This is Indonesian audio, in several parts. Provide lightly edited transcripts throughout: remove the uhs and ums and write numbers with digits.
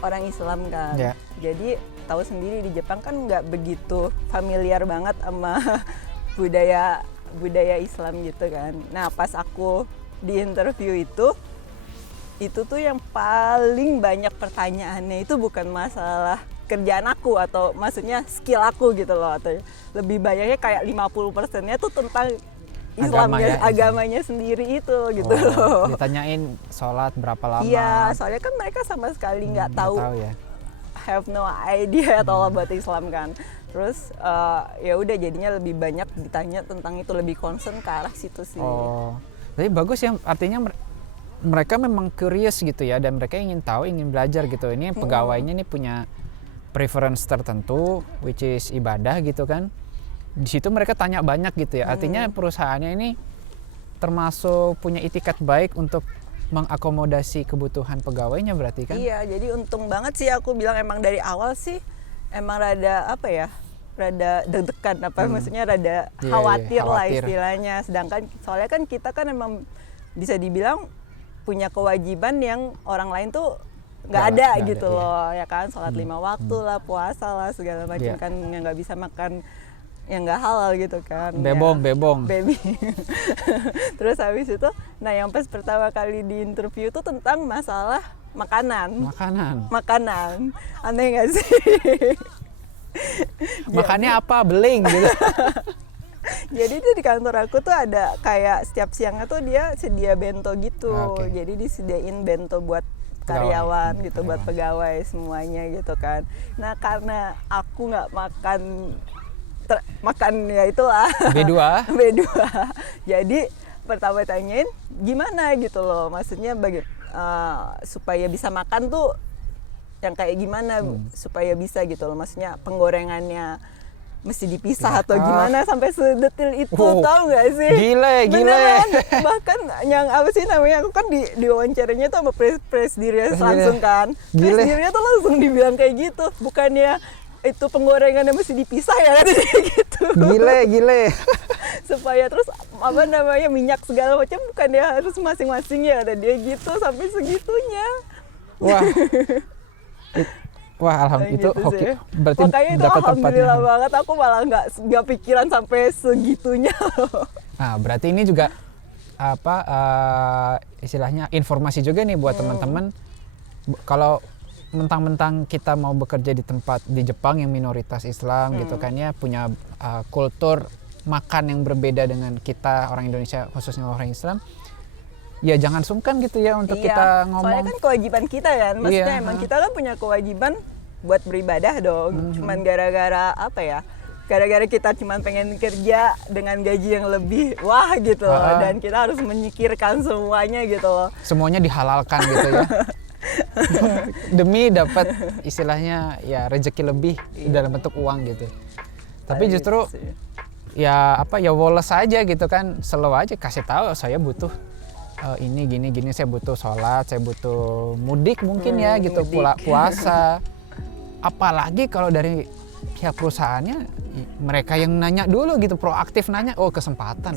orang Islam kan. Yeah. Jadi tahu sendiri di Jepang kan nggak begitu familiar banget sama budaya Islam gitu kan. Nah pas aku di interview itu tuh yang paling banyak pertanyaannya itu bukan masalah kerjaan aku atau maksudnya skill aku gitu loh, atau lebih banyaknya kayak 50%-nya tuh tentang Islamnya, agamanya sendiri itu gitu loh. Ditanyain sholat berapa lama? Iya, soalnya kan mereka sama sekali nggak tahu ya. Have no idea at all about Islam kan. Terus ya udah jadinya lebih banyak ditanya tentang itu, lebih concern ke arah situ sih. Oh, jadi bagus ya, artinya mereka memang curious gitu ya, dan mereka ingin tahu, ingin belajar gitu. Ini pegawainya nih punya preference tertentu, which is ibadah gitu kan. Di situ mereka tanya banyak gitu ya. Artinya perusahaannya ini termasuk punya itikat baik untuk mengakomodasi kebutuhan pegawainya berarti kan? Iya, jadi untung banget sih aku bilang, emang dari awal sih emang rada apa ya? Rada deg-degan maksudnya rada khawatir lah istilahnya. Sedangkan soalnya kan kita kan emang bisa dibilang punya kewajiban yang orang lain tuh nggak ada gitu loh, ya kan, sholat 5 waktu lah, puasa lah, segala macam kan, yang nggak bisa makan yang nggak halal gitu kan, bebong baby. Terus habis itu, nah yang pas pertama kali di interview tuh tentang masalah makanan, aneh nggak sih? Makannya apa, beling gitu. Jadi tuh di kantor aku tuh ada kayak setiap siangnya tuh dia sedia bento gitu. Jadi disediain bento buat karyawan gitu, buat pegawai semuanya gitu kan. Nah karena aku nggak makan ya itulah B2. Jadi pertama tanyain gimana gitu loh, maksudnya supaya bisa makan tuh yang kayak gimana supaya bisa gitu loh, maksudnya penggorengannya mesti dipisah atau gimana sampai sedetil itu, tahu nggak sih? Gile. Bahkan yang apa sih namanya, aku kan diwawancaranya tuh sama presidennya langsung kan. Presidennya tuh langsung dibilang kayak gitu, bukannya itu penggorengannya mesti dipisah ya gitu. Gile. Supaya terus apa namanya minyak segala macam bukannya harus masing-masing ya, ada dia gitu sampai segitunya. Wah, alhamdulillah itu gitu hoki. Berarti makanya itu alhamdulillah banget, aku malah nggak pikiran sampai segitunya. Nah, berarti ini juga istilahnya informasi juga nih buat teman-teman. Kalau mentang-mentang kita mau bekerja di tempat di Jepang yang minoritas Islam gitu kan ya, punya kultur makan yang berbeda dengan kita orang Indonesia, khususnya orang Islam. Ya jangan sungkan gitu ya untuk kita ngomong. Soalnya kan kewajiban kita kan, maksudnya emang kita kan punya kewajiban buat beribadah dong. Cuman gara-gara apa ya? Gara-gara kita cuman pengen kerja dengan gaji yang lebih gitu loh, dan kita harus menyikirkan semuanya gitu loh. Semuanya dihalalkan gitu ya. Demi dapat istilahnya ya rezeki lebih dalam bentuk uang gitu. Tapi justru ya woles aja gitu kan, slow aja kasih tahu saya butuh ini gini saya butuh sholat, saya butuh mudik mungkin ya gitu, puasa. Apalagi kalau dari pihak perusahaannya mereka yang nanya dulu gitu, proaktif nanya, kesempatan.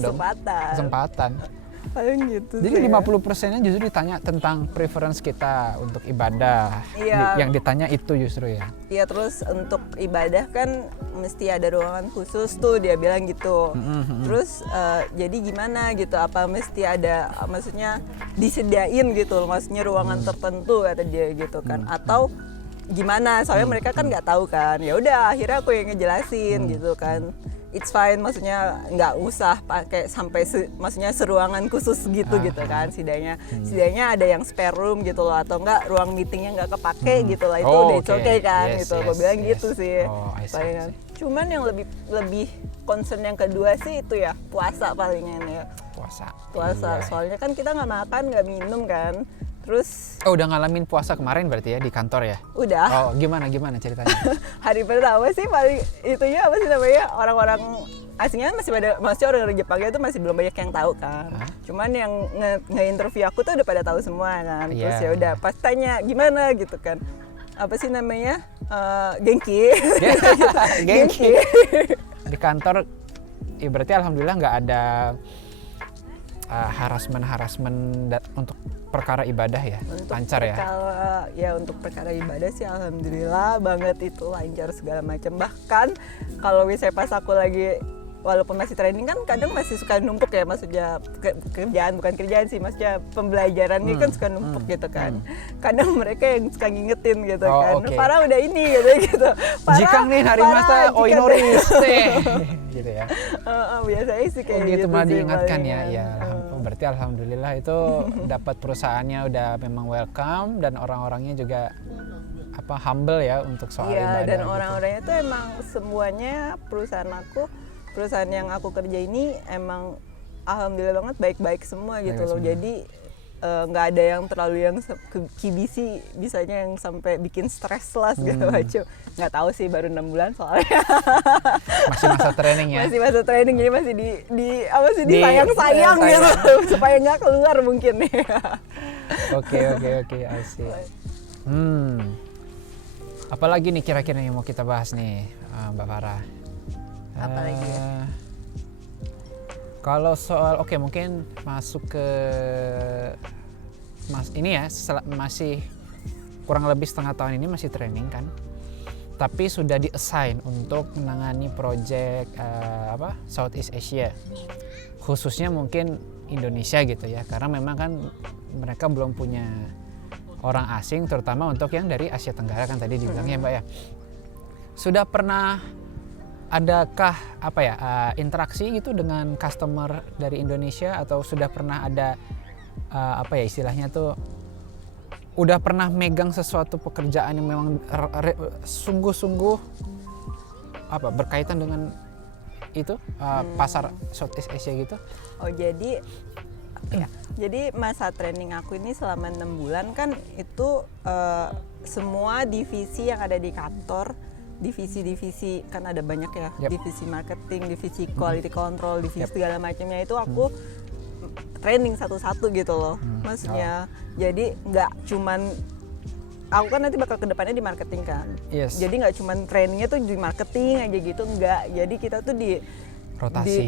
Paling gitu. Jadi 50%-nya justru ditanya tentang preference kita untuk ibadah. Yang ditanya itu justru ya. Iya, terus untuk ibadah kan mesti ada ruangan khusus tuh, dia bilang gitu. Terus jadi gimana gitu, apa mesti ada, maksudnya disediain gitu, maksudnya ruangan tertentu kata dia gitu kan, atau gimana? Soalnya mereka kan nggak tahu kan. Ya udah, akhirnya aku yang ngejelasin gitu kan. It's fine, maksudnya nggak usah pakai sampai maksudnya seruangan khusus gitu kan, setidaknya ada yang spare room gitu loh, atau enggak ruang meetingnya nggak kepake gitu lah, itu udah okay kan gitu. Gue bilang gitu sih. Palingan. Cuman yang lebih concern yang kedua sih itu ya puasa palingan ya. Puasa. Soalnya kan kita nggak makan nggak minum kan. Terus udah ngalamin puasa kemarin berarti ya di kantor ya? Udah. Gimana ceritanya? Hari pertama sih paling itunya apa sih namanya, orang-orang asingnya masih orang Jepangnya itu masih belum banyak yang tahu kan. Cuman yang nge-interview aku tuh udah pada tahu semua kan. Terus ya udah pas tanya gimana gitu kan. Apa sih namanya? Genki. Genki. Di kantor ya berarti alhamdulillah nggak ada harassment untuk perkara ibadah ya, lancar ya? Untuk perkara ibadah sih alhamdulillah banget, itu lancar segala macam. Bahkan kalau misalnya pas aku lagi, walaupun masih training kan kadang masih suka numpuk ya, maksudnya bukan kerjaan sih, maksudnya pembelajarannya kan suka numpuk gitu kan. Kadang mereka yang suka ngingetin gitu kan, okay. Farah udah ini gitu. Jikang nih hari masa oinoris gitu ya. Biasanya sih kayak gitu. Malah sih diingatkan palingan. ya. Berarti alhamdulillah itu dapat perusahaannya udah memang welcome dan orang-orangnya juga humble ya untuk soal ibadah. Dan orang-orangnya tuh emang semuanya perusahaan yang aku kerja ini emang alhamdulillah banget baik-baik semua gitu loh. Jadi nggak ada yang terlalu yang kibisi, bisanya yang sampai bikin stres lah segala macam. Nggak tahu sih, baru 6 bulan soalnya. Masih masa training ya? Masih masa training, jadi masih disayang-sayang gitu supaya nggak keluar mungkin nih. Oke, asik. Apalagi nih kira-kira yang mau kita bahas nih, Mbak Farah? Apalagi ya? Kalau soal mungkin masuk ke ini ya, masih kurang lebih setengah tahun ini masih training kan, tapi sudah di-assign untuk menangani project Southeast Asia, khususnya mungkin Indonesia gitu ya, karena memang kan mereka belum punya orang asing, terutama untuk yang dari Asia Tenggara kan tadi dibilangnya Mbak ya. Sudah pernah adakah interaksi gitu dengan customer dari Indonesia, atau sudah pernah ada istilahnya tuh udah pernah megang sesuatu pekerjaan yang memang sungguh-sungguh berkaitan dengan itu pasar Southeast Asia gitu? Jadi masa training aku ini selama 6 bulan kan itu semua divisi yang ada di kantor, divisi-divisi kan ada banyak ya, divisi marketing, divisi quality control, divisi segala macamnya itu aku training satu-satu gitu loh. Maksudnya jadi nggak cuman aku kan nanti bakal kedepannya di marketing kan. Jadi nggak cuman trainingnya tuh di marketing aja gitu, nggak. Jadi kita tuh di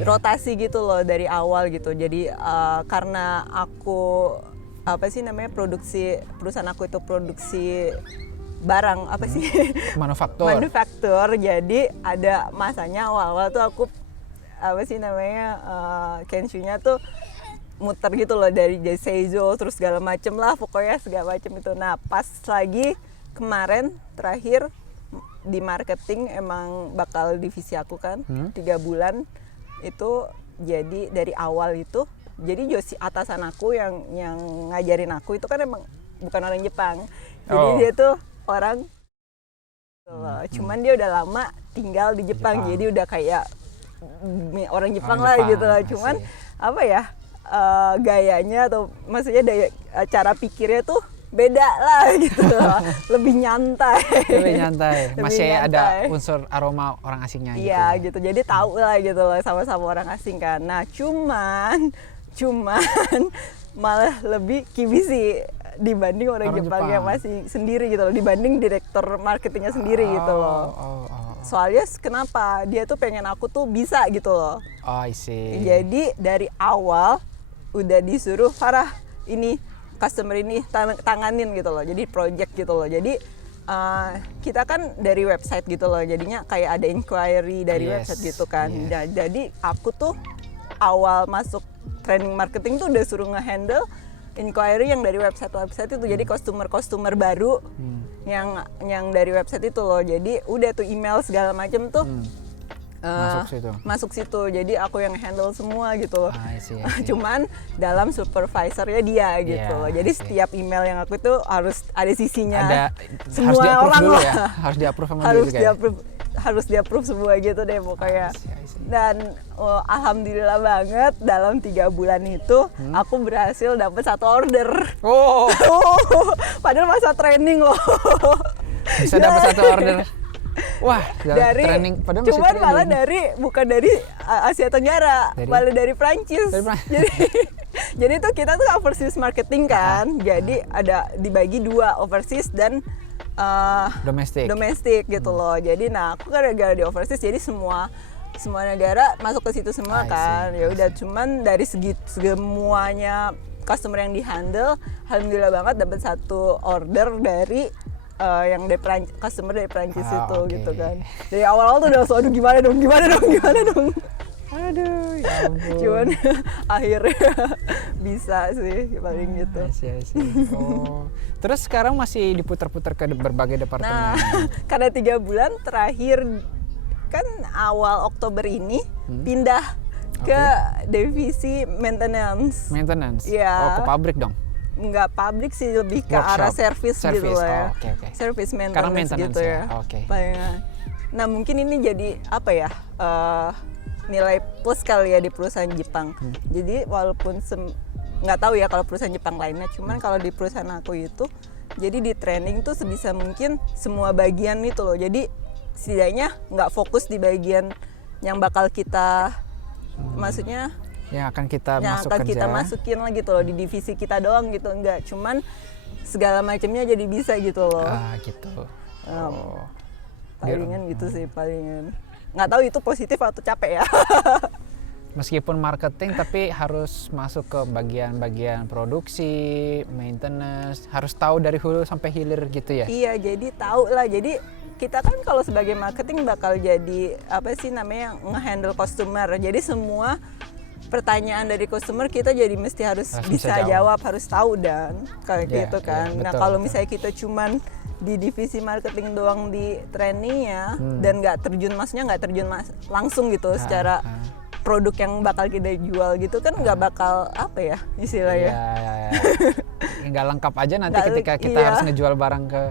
rotasi gitu loh dari awal gitu. Jadi karena aku perusahaan aku itu produksi barang manufaktur, jadi ada masanya awal-awal tuh aku Kenshu-nya tuh muter gitu loh dari Seizo terus segala macem lah, pokoknya segala macem itu. Nah pas lagi kemarin terakhir di marketing emang bakal divisi aku kan 3 bulan itu, jadi dari awal itu jadi atasan aku yang ngajarin aku itu kan emang bukan orang Jepang, jadi dia tuh orang cuman dia udah lama tinggal di Jepang. Jadi udah kayak orang Jepang lah gitu lah. Cuman gayanya atau maksudnya cara pikirnya tuh beda lah gitu loh. Lebih nyantai. Masih ada unsur aroma orang asingnya gitu. Iya gitu. Jadi tahu lah gitu loh, sama-sama orang asing kan. Nah cuman malah lebih kibisi dibanding orang Jepang yang masih sendiri gitu loh, dibanding direktur marketingnya sendiri gitu loh. Soalnya kenapa? Dia tuh pengen aku tuh bisa gitu loh. I see. Jadi dari awal udah disuruh Farah ini customer ini tanganin gitu loh. Jadi project gitu loh. Jadi kita kan dari website gitu loh. Jadinya kayak ada inquiry dari website gitu kan. Nah, jadi aku tuh awal masuk training marketing tuh udah suruh nge-handle inquiry yang dari website itu. Jadi customer baru yang dari website itu loh. Jadi udah tuh email segala macam tuh masuk situ. Jadi aku yang handle semua gitu loh. I see. Cuman dalam supervisornya dia gitu loh. Jadi setiap email yang aku itu harus ada sisinya. Semua harus orang dulu lah. Ya? Harus di-approve sama dia juga harus di-approve semua gitu deh pokoknya. Dan alhamdulillah banget dalam 3 bulan itu aku berhasil dapat 1 order. Padahal masa training loh. Bisa dapat 1 order. Wah, dari training padahal cuman masih malah bukan dari Asia Tenggara, malah dari Prancis. Jadi tuh kita tuh overseas marketing kan. Jadi ada dibagi 2, overseas dan domestik gitu loh. Jadi aku gara-gara di overseas jadi semua semua negara masuk ke situ semua I see, kan. Ya I udah, cuman dari segi semuanya customer yang dihandle, alhamdulillah banget dapat satu order dari yang dari customer dari Prancis itu oke. gitu kan. Dari awal-awal tuh udah langsung aduh gimana dong. Aduh, ya ampun. Cuman akhirnya bisa sih paling gitu. I see. Oh. Terus sekarang masih diputar-putar ke berbagai departemen. Nah, karena 3 bulan terakhir kan awal Oktober ini pindah ke divisi maintenance. Maintenance. Iya. Oh, ke pabrik dong. Nggak pabrik sih, lebih ke Workshop. arah service gitu lah ya. Oh, oke. Service Karena maintenance maintenance gitu ya. Oke. Palingan. Nah, mungkin ini jadi apa ya? Nilai plus kali ya di perusahaan Jepang. Jadi walaupun nggak tahu ya kalau perusahaan Jepang lainnya, cuman kalau di perusahaan aku itu jadi di training tuh sebisa mungkin semua bagian itu loh. Jadi setidaknya nggak fokus di bagian yang bakal kita maksudnya Yang akan kita yang masuk akan kerja. kita masukin lah gitu loh di divisi kita doang gitu, enggak cuman segala macamnya jadi bisa gitu loh. Gitu. Palingan gitu sih, palingan nggak tahu itu positif atau capek ya. Meskipun marketing tapi harus masuk ke bagian-bagian produksi, maintenance, harus tahu dari hulu sampai hilir gitu ya. Iya, jadi tahu lah. Jadi kita kan kalau sebagai marketing bakal jadi apa sih namanya, nge-handle customer. Jadi semua pertanyaan dari customer kita jadi mesti harus bisa jawab, harus tahu dan kayak gitu kan. Nah, kalau misalnya kita cuman di divisi marketing doang di trainingnya dan nggak terjun langsung gitu secara produk yang bakal kita jual gitu kan, nggak bakal apa ya istilahnya. Nggak lengkap aja nanti ketika kita harus ngejual barang ke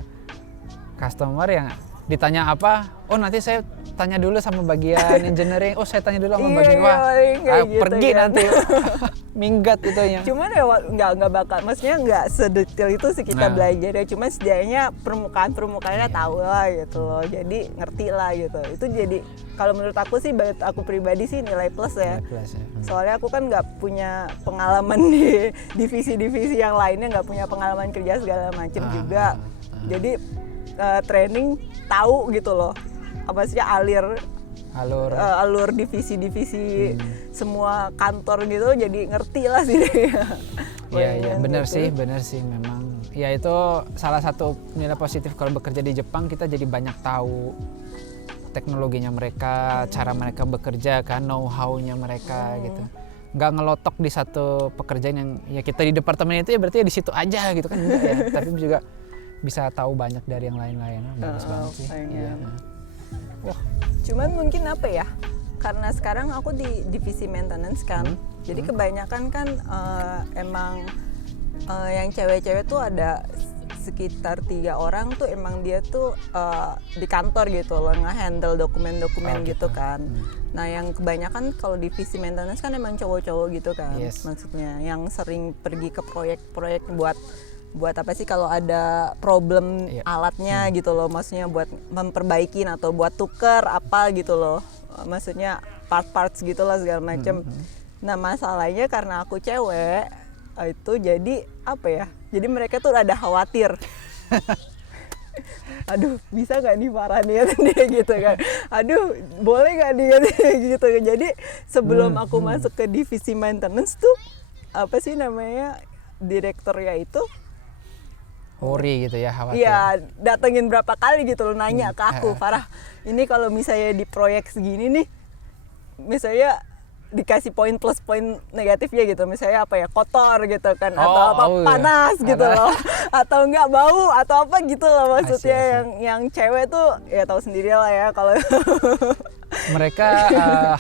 customer yang ditanya apa, oh nanti saya tanya dulu sama bagian engineering, oh saya tanya dulu sama bagian gitu pergi kan. nanti minggat gitu ya. Cuman ya nggak bakal, maksudnya nggak sedetail itu sih kita belajar ya, cuma setidaknya permukaannya tahu lah gitu loh, jadi ngerti lah gitu. Itu jadi kalau menurut aku sih, aku pribadi sih nilai plus ya. Soalnya aku kan nggak punya pengalaman di divisi-divisi yang lainnya, nggak punya pengalaman kerja segala macam juga. Jadi training tahu gitu loh apa sih alur divisi-divisi semua kantor gitu, jadi ngerti lah sih. Iya benar sih memang. Ya itu salah satu nilai positif kalau bekerja di Jepang, kita jadi banyak tahu teknologinya mereka, cara mereka bekerja kan, know-how-nya mereka gitu. Nggak ngelotok di satu pekerjaan yang ya kita di departemen itu ya berarti ya di situ aja gitu kan, enggak ya. Tapi juga bisa tahu banyak dari yang lain-lain. Bagus banget sih. Ya. Wah, cuman mungkin apa ya? Karena sekarang aku di divisi maintenance kan. Jadi kebanyakan kan emang yang cewek-cewek tuh ada sekitar 3 orang tuh emang dia tuh di kantor gitu loh, nge-handle dokumen-dokumen gitu kan. Nah, yang kebanyakan kalau divisi maintenance kan emang cowok-cowok gitu kan. Maksudnya yang sering pergi ke proyek-proyek buat apa sih kalau ada problem alatnya gitu loh, maksudnya buat memperbaikin atau buat tuker apa gitu loh, maksudnya parts gitu lah segala macem. Nah, masalahnya karena aku cewek itu jadi apa ya, jadi mereka tuh rada khawatir. Aduh, bisa nggak nih Farhania gitu kan, aduh boleh nggak nih gitu. Jadi sebelum aku masuk ke divisi maintenance tuh apa sih namanya, direkturnya itu worry gitu ya, khawatir. Iya, datengin berapa kali gitu loh, nanya ke aku, Farah, ini kalau misalnya di proyek segini nih, misalnya dikasih poin plus poin negatifnya gitu, misalnya apa ya, kotor gitu kan, atau apa panas gitu loh, atau enggak bau atau apa gitu loh, maksudnya yang cewek tuh ya tahu sendiri lah ya kalau mereka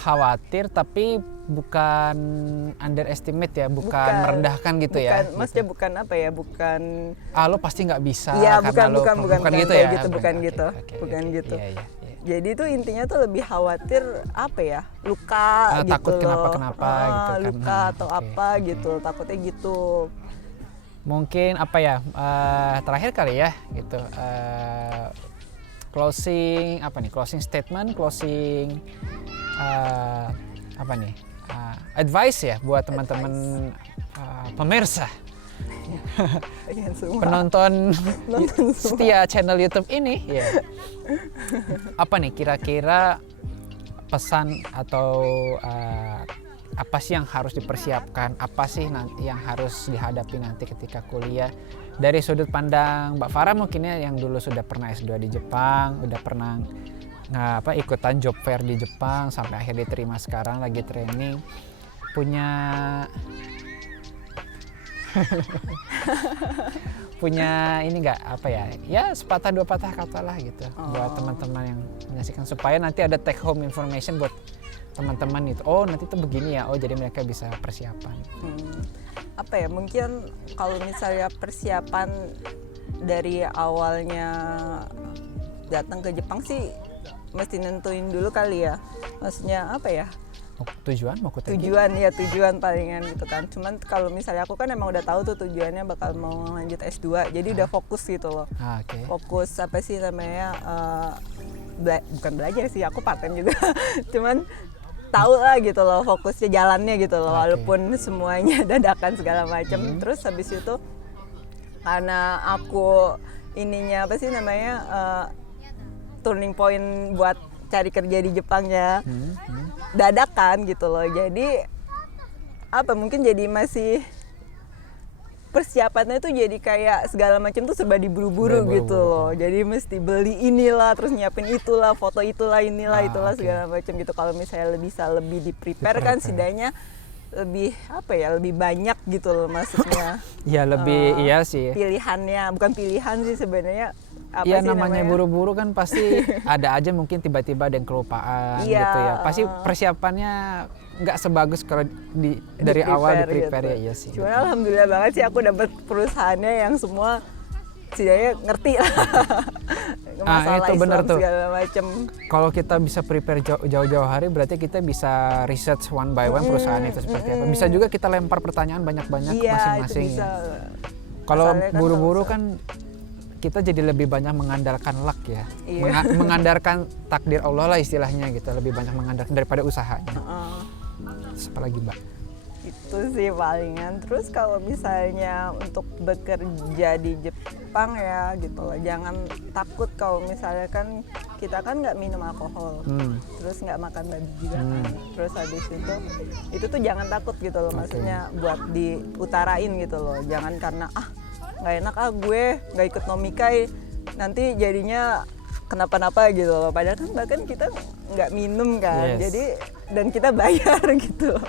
khawatir tapi bukan underestimate ya, bukan merendahkan gitu ya. Maksudnya bukan apa ya, bukan lo pasti nggak bisa. Iya, bukan gitu ya. Bukan gitu. Iya. Jadi tuh intinya tuh lebih khawatir apa ya, luka gitu takut loh. kenapa gitu kan. Luka atau apa gitu, takutnya gitu. Mungkin apa ya, terakhir kali ya gitu. Closing statement, apa nih? Advice ya buat teman-teman pemirsa. Penonton setia channel YouTube ini ya. Apa nih kira-kira pesan atau apa sih yang harus dipersiapkan, apa sih yang harus dihadapi nanti ketika kuliah. Dari sudut pandang Mbak Farah mungkinnya yang dulu sudah pernah S2 di Jepang, udah pernah ikutan job fair di Jepang sampai akhirnya diterima, sekarang lagi training, punya punya ini nggak sepatah dua patah kata lah gitu buat teman-teman yang menyaksikan, supaya nanti ada take home information buat teman-teman itu. Oh nanti tuh begini ya, oh jadi mereka bisa persiapan. Mungkin kalau misalnya persiapan dari awalnya datang ke Jepang sih mesti nentuin dulu kali ya, maksudnya Tujuan mau tujuan palingan gitu kan. Cuman kalau misalnya aku kan emang udah tahu tuh tujuannya bakal mau lanjut S2, jadi udah fokus gitu loh. Fokus bukan belajar sih, aku part time juga cuman tahu lah gitu loh fokusnya jalannya gitu loh, walaupun semuanya dadakan segala macam. Terus habis itu karena aku turning point buat cari kerja di Jepangnya dadakan gitu loh, jadi mungkin jadi masih persiapannya tuh jadi kayak segala macam tuh serba diburu-buru gitu loh. Jadi mesti beli inilah, terus nyiapin itulah, foto itulah, inilah, itulah segala macam gitu. Kalau misalnya bisa lebih di-prepare kan setidaknya lebih lebih banyak gitu loh maksudnya. Ya lebih iya sih. Pilihannya, bukan pilihan sih sebenarnya. Namanya buru-buru kan pasti ada aja mungkin tiba-tiba ada yang kelupaan gitu ya. Pasti persiapannya nggak sebagus kalau dari awal di-prepare gitu. Ya sih. Cuma alhamdulillah banget sih aku dapat perusahaannya yang semua setidaknya ngerti lah. Masalah itu bener Islam tuh. Segala macam. Kalau kita bisa prepare jauh-jauh hari, berarti kita bisa research one by one perusahaan itu seperti apa. Bisa juga kita lempar pertanyaan banyak-banyak masing-masing. Kalau buru-buru kan kita jadi lebih banyak mengandalkan luck ya, mengandalkan takdir Allah lah istilahnya gitu, lebih banyak mengandalkan daripada usahanya. Apalagi Mbak? Itu sih palingan. Terus kalau misalnya untuk bekerja di Jepang ya gitu loh, jangan takut kalau misalnya kan kita kan nggak minum alkohol, terus nggak makan babi juga kan. Terus habis itu tuh jangan takut gitu loh, maksudnya buat diutarain gitu loh, jangan karena nggak enak gue nggak ikut nomikai nanti jadinya kenapa-napa gitu loh, padahal kan bahkan kita nggak minum kan, jadi dan kita bayar gitu loh.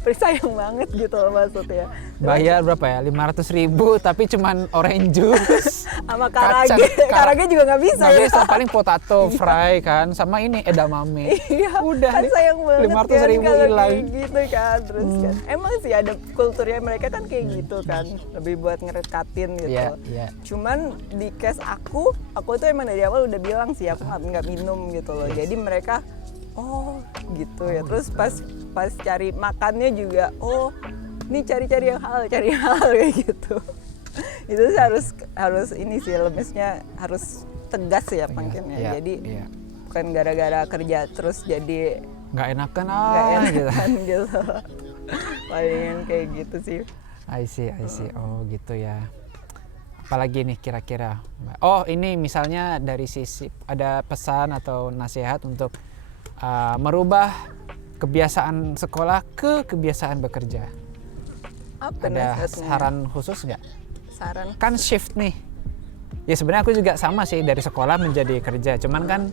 Sayang banget gitu loh maksudnya. Bayar berapa ya? 500.000 tapi cuman orange juice sama karage juga nggak bisa. Nggak bisa, paling potato fry kan, sama ini edamame. Udah kan sayang banget 500.000 hilang gitu kan. Terus kan emang sih ada kulturnya mereka kan kayak gitu kan, lebih buat ngerekatin gitu. Cuman di case aku tuh emang dari awal udah bilang sih aku nggak minum gitu loh. Jadi mereka gitu ya. Terus pas cari makannya juga ini cari yang halal kayak gitu. Itu sih harus ini sih lemesnya harus tegas ya mungkinnya. Jadi bukan gara-gara kerja terus jadi nggak enakan gitu. Palingan kayak gitu sih. I see. Oh gitu ya. Apalagi nih kira-kira? Ini misalnya dari sisi ada pesan atau nasihat untuk merubah kebiasaan sekolah ke kebiasaan bekerja. Ada saran khusus nggak? Kan shift nih. Ya sebenarnya aku juga sama sih, dari sekolah menjadi kerja. Cuman kan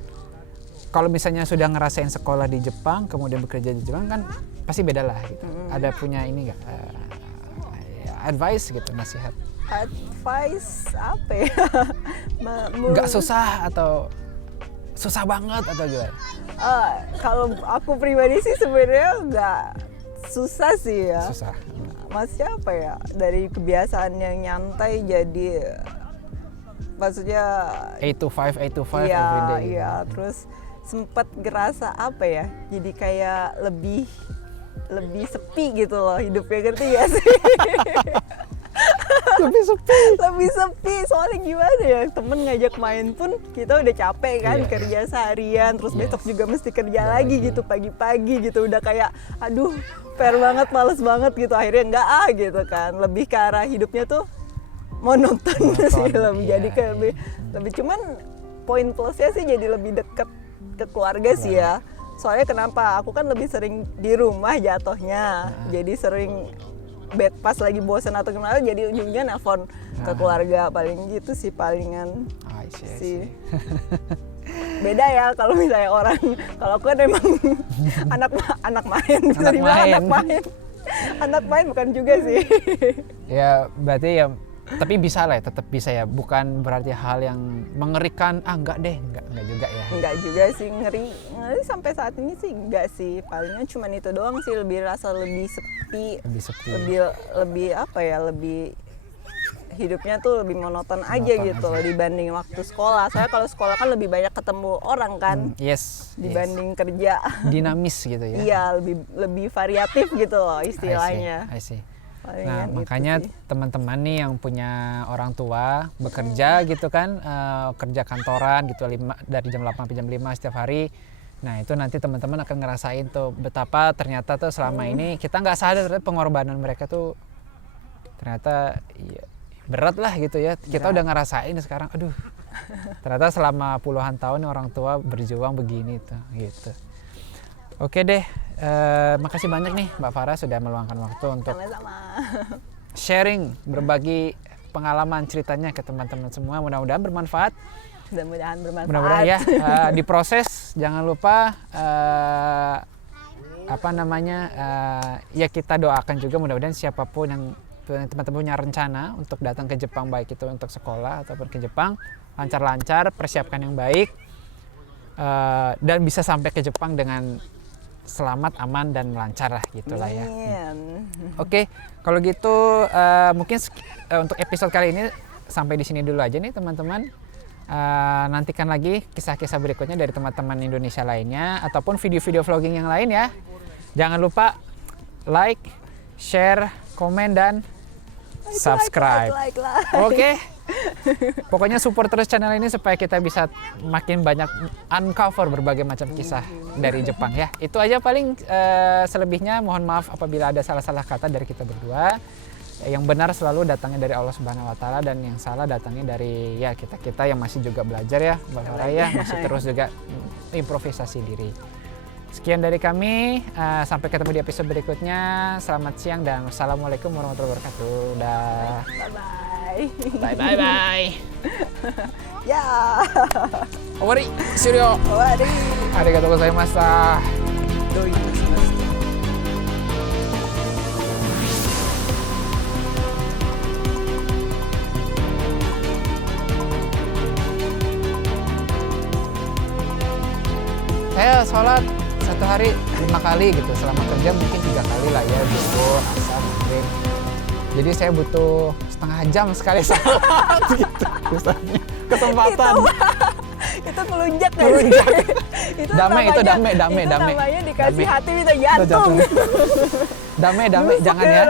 kalau misalnya sudah ngerasain sekolah di Jepang kemudian bekerja di Jepang kan pasti beda lah gitu. Ada punya ini nggak? Advice gitu, nasihat? Advice apa ya? Nggak susah atau susah banget atau gimana? Kalau aku pribadi sih sebenarnya nggak susah sih ya. Susah. Maksudnya apa ya? Dari kebiasaan yang nyantai jadi maksudnya 8 to 5 every day. Iya, terus sempat ngerasa apa ya? Jadi kayak lebih sepi gitu loh hidupnya, ngerti ya sih? lebih sepi soalnya gimana ya, temen ngajak main pun kita udah capek kan, kerja seharian terus besok juga mesti kerja lagi gitu pagi-pagi gitu, udah kayak aduh fair banget, males banget gitu, akhirnya enggak gitu kan, lebih ke arah hidupnya tuh monoton sih, lebih jadi lebih cuman poin plusnya sih jadi lebih deket ke keluarga sih ya, soalnya kenapa? Aku kan lebih sering di rumah jatuhnya, jadi sering bed pas lagi bosan atau gimana, jadi ujungnya nelfon ke keluarga, paling gitu sih palingan. I see. sih. Beda ya kalau misalnya orang, kalau aku kan emang anak main, bisa Anak dibilang main. anak main. Anak main bukan juga sih. Ya berarti ya, tapi bisa lah ya, tetap bisa ya, bukan berarti hal yang mengerikan. Enggak deh, enggak juga ya. Enggak juga sih, ngeri sampai saat ini sih enggak sih, palingnya cuman itu doang sih, lebih rasa lebih sepi, Lebih sepi. lebih apa ya, lebih hidupnya tuh lebih monoton aja gitu loh dibanding waktu sekolah. Soalnya kalau sekolah kan lebih banyak ketemu orang kan, Yes. dibanding kerja. Dinamis gitu ya. Iya, lebih variatif gitu loh istilahnya. I see. Palingan Nah, itu makanya sih. teman-teman nih yang punya orang tua bekerja gitu kan, kerja kantoran gitu dari jam 8 sampai jam 5 setiap hari. Nah, itu nanti teman-teman akan ngerasain tuh betapa ternyata tuh selama ini kita nggak sadar ternyata pengorbanan mereka tuh ternyata ya, berat lah gitu ya. Kita udah ngerasain sekarang, aduh. Ternyata selama puluhan tahun orang tua berjuang begini tuh gitu. Oke deh, makasih banyak nih Mbak Farah sudah meluangkan waktu untuk Sama-sama. sharing, berbagi pengalaman ceritanya ke teman-teman semua. Mudah-mudahan bermanfaat. Mudah-mudahan bermanfaat. Mudah-mudahan ya diproses. Jangan lupa apa namanya, ya kita doakan juga mudah-mudahan siapapun yang teman-teman punya rencana untuk datang ke Jepang, baik itu untuk sekolah ataupun ke Jepang, lancar-lancar, persiapkan yang baik, dan bisa sampai ke Jepang dengan selamat, aman, dan lancar lah gitulah ya. Oke, kalau gitu mungkin untuk episode kali ini sampai di sini dulu aja nih teman-teman. Nantikan lagi kisah-kisah berikutnya dari teman-teman Indonesia lainnya ataupun video-video vlogging yang lain ya. Jangan lupa like, share, komen, dan subscribe. Like. Oke. Pokoknya support terus channel ini supaya kita bisa makin banyak uncover berbagai macam kisah dari Jepang ya. Itu aja paling, selebihnya mohon maaf apabila ada salah-salah kata dari kita berdua. Yang benar selalu datangnya dari Allah Subhanahu wa taala, dan yang salah datangnya dari ya kita yang masih juga belajar ya, Mbak Farah ya, masih terus juga improvisasi diri. Sekian dari kami, sampai ketemu di episode berikutnya. Selamat siang dan wassalamualaikum warahmatullahi wabarakatuh. Dah. Bye. Ya. Owari, shuryo. Owari. Arigatou gozaimashita. Doi. Saya sholat satu hari 5 kali gitu, selama kerja mungkin 3 kali lah ya, zuhur, asar, maghrib. Jadi saya butuh setengah jam sekali sholat gitu. Kesempatan. Itu ngelunjak kan? Itu Damai, itu damai. Itu namanya dikasih Damai. hati bisa jantung. Damai, jangan ya.